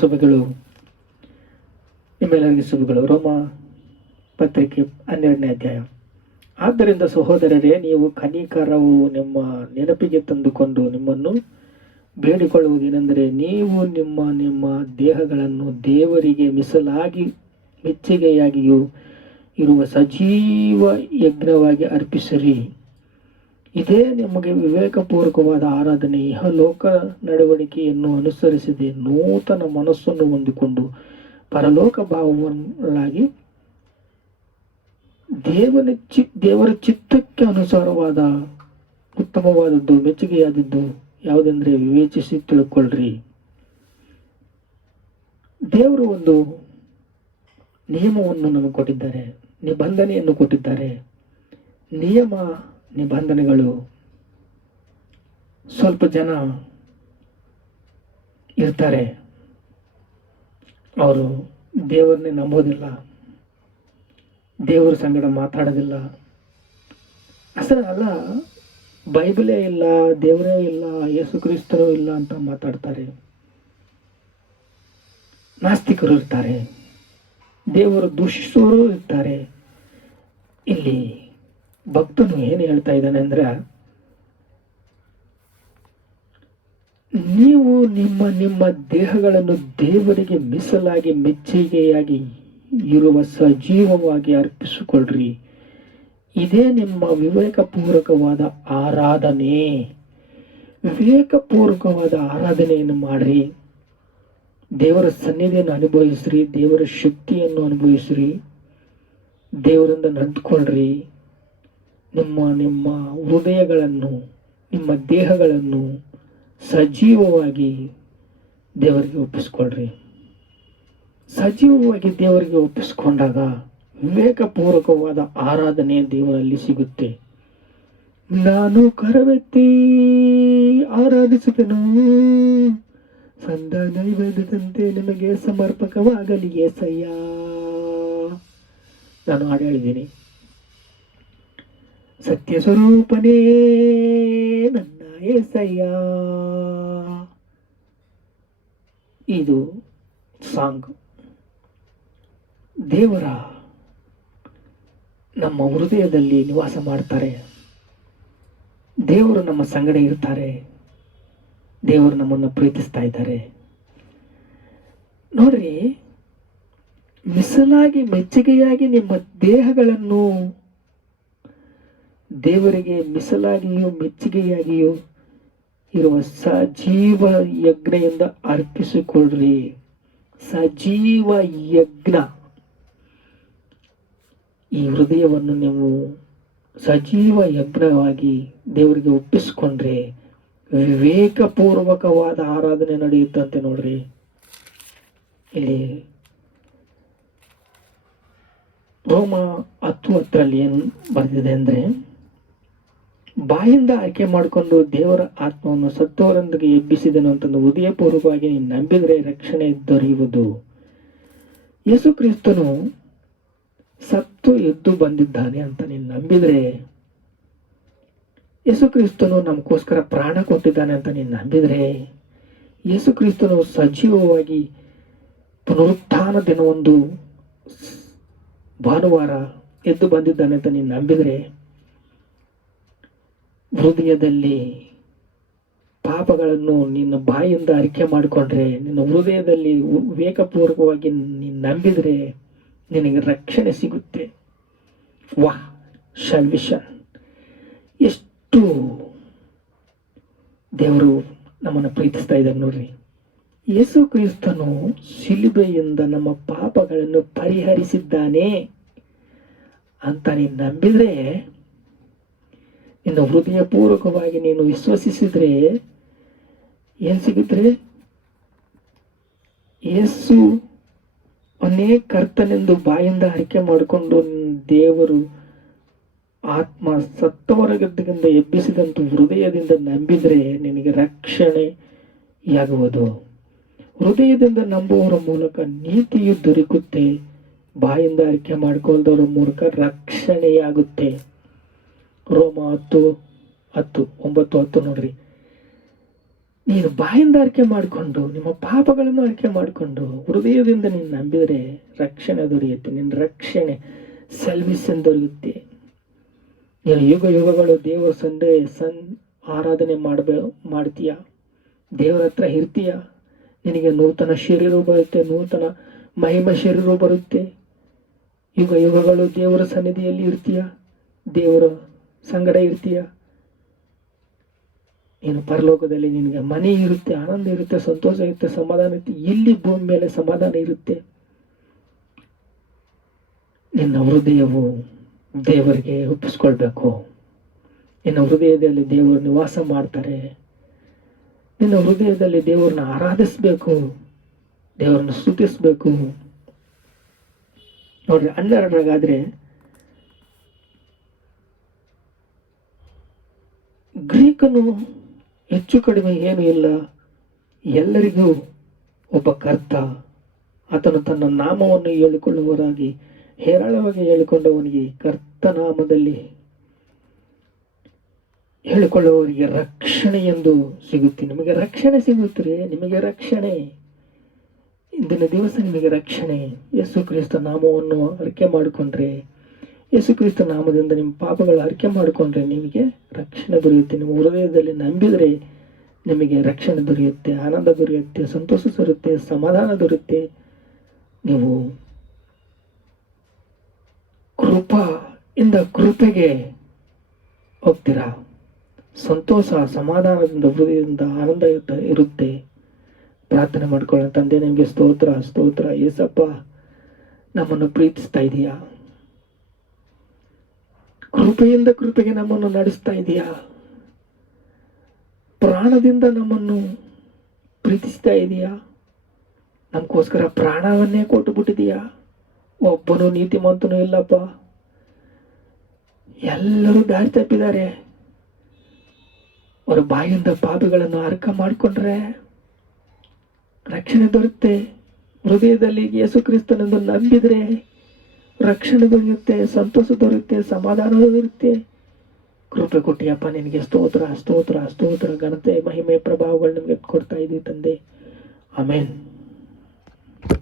ಶುಭಗಳು, ನಿಮ್ಮೆಲ್ಲರಿಗೆ ಶುಭಗಳು. ರೋಮ ಪತ್ರಿಕೆ 12ನೇ ಅಧ್ಯಾಯ. ಆದ್ದರಿಂದ ಸಹೋದರರೇ, ನೀವು ಕನಿಕರವು ನಿಮ್ಮ ನೆನಪಿಗೆ ತಂದುಕೊಂಡು ನಿಮ್ಮನ್ನು ಬೇಡಿಕೊಳ್ಳುವುದೇನೆಂದರೆ, ನೀವು ನಿಮ್ಮ ನಿಮ್ಮ ದೇಹಗಳನ್ನು ದೇವರಿಗೆ ಮೀಸಲಾಗಿ ಮೆಚ್ಚುಗೆಯಾಗಿಯೂ ಇರುವ ಸಜೀವ ಯಜ್ಞವಾಗಿ ಅರ್ಪಿಸಿರಿ. ಇದೇ ನಿಮಗೆ ವಿವೇಕಪೂರ್ವಕವಾದ ಆರಾಧನೆ. ಇಹಲೋಕ ನಡವಳಿಕೆಯನ್ನು ಅನುಸರಿಸದೆ ನೂತನ ಮನಸ್ಸನ್ನು ಹೊಂದಿಕೊಂಡು ಪರಲೋಕ ಭಾವಗಳಾಗಿ ದೇವರ ಚಿತ್ತಕ್ಕೆ ಅನುಸಾರವಾದ ಉತ್ತಮವಾದದ್ದು ಮೆಚ್ಚುಗೆಯಾದದ್ದು ಯಾವುದೆಂದರೆ ವಿವೇಚಿಸಿ ತಿಳ್ಕೊಳ್ರಿ. ದೇವರು ಒಂದು ನಿಯಮವನ್ನು ನಮಗೆ ಕೊಟ್ಟಿದ್ದಾರೆ, ನಿಬಂಧನೆಯನ್ನು ಕೊಟ್ಟಿದ್ದಾರೆ. ನಿಯಮ ನಿಬಂಧನೆಗಳು ಸ್ವಲ್ಪ ಜನ ಇರ್ತಾರೆ, ಅವರು ದೇವರನ್ನೇ ನಂಬೋದಿಲ್ಲ, ದೇವರ ಸಂಗಡ ಮಾತಾಡೋದಿಲ್ಲ. ಅಲ್ಲ, ಬೈಬಲೇ ಇಲ್ಲ, ದೇವರೇ ಇಲ್ಲ, ಯೇಸು ಕ್ರಿಸ್ತನೂ ಇಲ್ಲ ಅಂತ ಮಾತಾಡ್ತಾರೆ. ನಾಸ್ತಿಕರು ಇರ್ತಾರೆ, ದೇವರು ದೂಷಿಸುವವರು ಇರ್ತಾರೆ. ಇಲ್ಲಿ ಭಕ್ತನು ಏನು ಹೇಳ್ತಾ ಇದ್ದಾನೆ ಅಂದ್ರೆ, ನೀವು ನಿಮ್ಮ ನಿಮ್ಮ ದೇಹಗಳನ್ನು ದೇವರಿಗೆ ಮೀಸಲಾಗಿ ಮೆಚ್ಚುಗೆಯಾಗಿ ಇರುವ ಸಜೀವವಾಗಿ ಅರ್ಪಿಸಿಕೊಳ್ಳ್ರಿ. ಇದೇ ನಿಮ್ಮ ವಿವೇಕಪೂರ್ವಕವಾದ ಆರಾಧನೆ. ವಿವೇಕಪೂರ್ವಕವಾದ ಆರಾಧನೆಯನ್ನು ಮಾಡ್ರಿ. ದೇವರ ಸನ್ನಿಧಿಯನ್ನು ಅನುಭವಿಸ್ರಿ, ದೇವರ ಶಕ್ತಿಯನ್ನು ಅನುಭವಿಸ್ರಿ, ದೇವರಿಂದ ನಡೆದುಕೊಳ್ಳ್ರಿ. ನಿಮ್ಮ ನಿಮ್ಮ ಹೃದಯಗಳನ್ನು, ನಿಮ್ಮ ದೇಹಗಳನ್ನು ಸಜೀವವಾಗಿ ದೇವರಿಗೆ ಒಪ್ಪಿಸ್ಕೊಳ್ರಿ. ಸಜೀವವಾಗಿ ದೇವರಿಗೆ ಒಪ್ಪಿಸ್ಕೊಂಡಾಗ ವಿವೇಕಪೂರ್ವಕವಾದ ಆರಾಧನೆ ದೇವರಲ್ಲಿ ಸಿಗುತ್ತೆ. ನಾನು ಕರವೆತ್ತಿ ಆರಾಧಿಸುತ್ತೇನು, ಸಂದ ನೈವೇದ್ಯದಂತೆ ನಿಮಗೆ ಸಮರ್ಪಕವಾಗಲಿ ಏಸಯ್ಯ. ನಾನು ಹಾಡು ಹೇಳಿದ್ದೀನಿ. ಸತ್ಯ ಸ್ವರೂಪನೇ ನನ್ನ ಏಸಯ್ಯ. ಇದು ಸಾಂಗ್. ದೇವರ ನಮ್ಮ ಹೃದಯದಲ್ಲಿ ನಿವಾಸ ಮಾಡ್ತಾರೆ. ದೇವರು ನಮ್ಮ ಸಂಗಡ ಇರ್ತಾರೆ. ದೇವರು ನಮ್ಮನ್ನು ಪ್ರೀತಿಸ್ತಾ ಇದ್ದಾರೆ. ನೋಡ್ರಿ, ಮೀಸಲಾಗಿ ಮೆಚ್ಚುಗೆಯಾಗಿ ನಿಮ್ಮ ದೇಹಗಳನ್ನು ದೇವರಿಗೆ ಮೀಸಲಾಗಿಯೂ ಮೆಚ್ಚುಗೆಯಾಗಿಯೂ ಇರುವ ಸಜೀವ ಯಜ್ಞದಿಂದ ಅರ್ಪಿಸಿಕೊಳ್ಳ್ರಿ. ಸಜೀವ ಯಜ್ಞ. ಈ ಹೃದಯವನ್ನು ನೀವು ಸಜೀವ ಯಜ್ಞವಾಗಿ ದೇವರಿಗೆ ಒಪ್ಪಿಸ್ಕೊಂಡ್ರೆ ವಿವೇಕಪೂರ್ವಕವಾದ ಆರಾಧನೆ ನಡೆಯುತ್ತಂತೆ. ನೋಡ್ರಿ, ಇಲ್ಲಿ ರೋಮ 10:10 ಏನು ಬರೆದಿದೆ ಅಂದರೆ, ಬಾಯಿಂದ ಆಯ್ಕೆ ಮಾಡಿಕೊಂಡು ದೇವರ ಆತ್ಮವನ್ನು ಸತ್ತವರೊಂದಿಗೆ ಎಬ್ಬಿಸಿದನು ಅಂತಂದು ಹೃದಯಪೂರ್ವಕವಾಗಿ ನೀನು ನಂಬಿದರೆ ರಕ್ಷಣೆ ದೊರೆಯುವುದು. ಯೇಸು ಕ್ರಿಸ್ತನು ಸತ್ತು ಎದ್ದು ಬಂದಿದ್ದಾನೆ ಅಂತ ನೀನು ನಂಬಿದರೆ, ಯೇಸು ಕ್ರಿಸ್ತನು ನಮಗೋಸ್ಕರ ಪ್ರಾಣ ಕೊಟ್ಟಿದ್ದಾನೆ ಅಂತ ನೀನು ನಂಬಿದರೆ, ಯೇಸು ಕ್ರಿಸ್ತನು ಸಜೀವವಾಗಿ ಪುನರುತ್ಥಾನ ದಿನವೊಂದು ಭಾನುವಾರ ಎದ್ದು ಬಂದಿದ್ದಾನೆ ಅಂತ ನೀನು ನಂಬಿದರೆ, ಹೃದಯದಲ್ಲಿ ಪಾಪಗಳನ್ನು ನಿನ್ನ ಬಾಯಿಂದ ಅರಿಕೆ ಮಾಡಿಕೊಂಡ್ರೆ, ನಿನ್ನ ಹೃದಯದಲ್ಲಿ ವಿವೇಕಪೂರ್ವಕವಾಗಿ ನೀನು ನಂಬಿದರೆ ನಿನಗೆ ರಕ್ಷಣೆ ಸಿಗುತ್ತೆ. ವಾಹ್, ಸಲ್ವೇಷನ್! ಎಷ್ಟು ದೇವರು ನಮ್ಮನ್ನು ಪ್ರೀತಿಸ್ತಾ ಇದ್ದಾರೆ ನೋಡ್ರಿ. ಯೇಸು ಕ್ರಿಸ್ತನು ಶಿಲುಬೆಯಿಂದ ನಮ್ಮ ಪಾಪಗಳನ್ನು ಪರಿಹರಿಸಿದ್ದಾನೆ ಅಂತ ನೀನು ನಂಬಿದರೆ, ನಿನ್ನ ಹೃದಯಪೂರ್ವಕವಾಗಿ ನೀನು ವಿಶ್ವಸಿಸಿದ್ರೆ ಏನು ಸಿಗುತ್ತೆ? ಯೇಸು ಅನೇಕ ಕರ್ತನೆಂದು ಬಾಯಿಂದ ಅರಿಕೆ ಮಾಡಿಕೊಂಡು ದೇವರು ಆತ್ಮ ಸತ್ತವರಗದ್ದಿಂದ ಎಬ್ಬಿಸಿದಂಥ ಹೃದಯದಿಂದ ನಂಬಿದರೆ ನಿನಗೆ ರಕ್ಷಣೆಯಾಗುವುದು. ಹೃದಯದಿಂದ ನಂಬುವವರ ಮೂಲಕ ನೀತಿಯು ದೊರಕುತ್ತೆ, ಬಾಯಿಂದ ಅರಿಕೆ ಮಾಡಿಕೊಳ್ಳದವರ ಮೂಲಕ ರಕ್ಷಣೆಯಾಗುತ್ತೆ. ರೋಮ 10:9 ನೋಡ್ರಿ. ನೀನು ಬಾಯಿಂದ ಅರಿಕೆ ಮಾಡಿಕೊಂಡು ನಿಮ್ಮ ಪಾಪಗಳನ್ನು ಅರಿಕೆ ಮಾಡಿಕೊಂಡು ಹೃದಯದಿಂದ ನೀನು ನಂಬಿದರೆ ರಕ್ಷಣೆ ದೊರೆಯುತ್ತೆ. ನಿನ್ನ ರಕ್ಷಣೆ ಸಲ್ವೇಷನ್ ದೊರೆಯುತ್ತೆ. ನೀನು ಯುಗ ಯುಗಗಳು ದೇವರ ಆರಾಧನೆ ಮಾಡ್ತೀಯ, ದೇವರ ಹತ್ರ ಇರ್ತೀಯ. ನಿನಗೆ ನೂತನ ಶರೀರ ಬರುತ್ತೆ, ನೂತನ ಮಹಿಮ ಶರೀರ ಬರುತ್ತೆ. ಯುಗ ಯುಗಗಳು ದೇವರ ಸನ್ನಿಧಿಯಲ್ಲಿ ಇರ್ತೀಯ, ದೇವರ ಸಂಗಡ ಇರ್ತೀಯ. ನೀನು ಪರಲೋಕದಲ್ಲಿ ನಿನಗೆ ಮನೆ ಇರುತ್ತೆ, ಆನಂದ ಇರುತ್ತೆ, ಸಂತೋಷ ಇರುತ್ತೆ, ಸಮಾಧಾನ ಇರುತ್ತೆ. ಇಲ್ಲಿ ಭೂಮಿ ಮೇಲೆ ಸಮಾಧಾನ ಇರುತ್ತೆ. ನಿನ್ನ ಹೃದಯವು ದೇವರಿಗೆ ಒಪ್ಪಿಸ್ಕೊಳ್ಬೇಕು. ನಿನ್ನ ಹೃದಯದಲ್ಲಿ ದೇವರು ನಿವಾಸ ಮಾಡ್ತಾರೆ. ನಿನ್ನ ಹೃದಯದಲ್ಲಿ ದೇವರನ್ನ ಆರಾಧಿಸ್ಬೇಕು, ದೇವರನ್ನ ಸ್ತುತಿಸ್ಬೇಕು. ನೋಡ್ರಿ 12 ಗ್ರೀಕನು ಹೆಚ್ಚು ಕಡಿಮೆ ಏನು ಇಲ್ಲ, ಎಲ್ಲರಿಗೂ ಒಬ್ಬ ಕರ್ತ. ಆತನು ತನ್ನ ನಾಮವನ್ನು ಹೇಳಿಕೊಳ್ಳುವವರಾಗಿ ಹೇರಳವಾಗಿ ಹೇಳಿಕೊಂಡವನಿಗೆ ಕರ್ತನಾಮದಲ್ಲಿ ಹೇಳಿಕೊಳ್ಳುವವರಿಗೆ ರಕ್ಷಣೆ ಎಂದು ಸಿಗುತ್ತೆ. ನಿಮಗೆ ರಕ್ಷಣೆ ಸಿಗುತ್ತದೆ. ನಿಮಗೆ ರಕ್ಷಣೆ ಇಂದಿನ ದಿವಸ, ನಿಮಗೆ ರಕ್ಷಣೆ. ಯೇಸು ಕ್ರಿಸ್ತ ನಾಮವನ್ನು ಅರಿಕೆ ಮಾಡಿಕೊಂಡ್ರೆ, ಯೇಸು ಕ್ರಿಸ್ತ ನಾಮದಿಂದ ನಿಮ್ಮ ಪಾಪಗಳ ಅರಿಕೆ ಮಾಡಿಕೊಂಡ್ರೆ ನಿಮಗೆ ರಕ್ಷಣೆ ದೊರೆಯುತ್ತೆ. ನಿಮ್ಮ ಹೃದಯದಲ್ಲಿ ನಂಬಿದರೆ ನಿಮಗೆ ರಕ್ಷಣೆ ದೊರೆಯುತ್ತೆ, ಆನಂದ ದೊರೆಯುತ್ತೆ, ಸಂತೋಷ ದೊರೆಯುತ್ತೆ, ಸಮಾಧಾನ ದೊರೆಯುತ್ತೆ. ನೀವು ಕೃಪೆಯಿಂದ ಕೃಪೆಗೆ ಹೋಗ್ತೀರಾ. ಸಂತೋಷ ಸಮಾಧಾನದಿಂದ ಹೃದಯದಿಂದ ಆನಂದ ಇರುತ್ತೆ. ಪ್ರಾರ್ಥನೆ ಮಾಡ್ಕೊಳ್ಳೋಣ. ತಂದೆ, ನಿಮಗೆ ಸ್ತೋತ್ರ ಸ್ತೋತ್ರ. ಏಸಪ್ಪ, ನಮ್ಮನ್ನು ಪ್ರೀತಿಸ್ತಾ ಇದೀಯಾ, ಕೃಪೆಯಿಂದ ಕೃಪೆಗೆ ನಮ್ಮನ್ನು ನಡೆಸ್ತಾ ಇದೀಯಾ, ಪ್ರಾಣದಿಂದ ನಮ್ಮನ್ನು ಪ್ರೀತಿಸ್ತಾ ಇದೀಯಾ, ನಮಗೋಸ್ಕರ ಪ್ರಾಣವನ್ನೇ ಕೊಟ್ಟು ಬಿಟ್ಟಿದೀಯಾ. ಒಬ್ಬನು ನೀತಿಮಂತನೂ ಇಲ್ಲಪ್ಪ, ಎಲ್ಲರೂ ದಾರಿ ತಪ್ಪಿದ್ದಾರೆ. ಅವರ ಬಾಯಿಂದ ಪಾಪಿಗಳನ್ನು ಅರ್ಕ ಮಾಡಿಕೊಂಡ್ರೆ ರಕ್ಷಣೆ ದೊರೆಯುತ್ತೆ. ಹೃದಯದಲ್ಲಿ ಯೇಸು ಕ್ರಿಸ್ತನೆಂದು ನಂಬಿದರೆ ರಕ್ಷಣೆ ದೊರೆಯುತ್ತೆ, ಸಂತೋಷ ದೊರೆಯುತ್ತೆ, ಸಮಾಧಾನ ದೊರೆಯುತ್ತೆ. ಕೃಪೆ ಕೊಟ್ಟಿಯಪ್ಪ, ನಿನಗೆ ಸ್ತೋತ್ರ ಸ್ತೋತ್ರ ಸ್ತೋತ್ರ. ಘನತೆ ಮಹಿಮೆ ಪ್ರಭಾವಗಳು ನಿಮಗೆ ಕೊಡ್ತಾ ಇದ್ದೀವಿ ತಂದೆ. ಆಮೇನ್.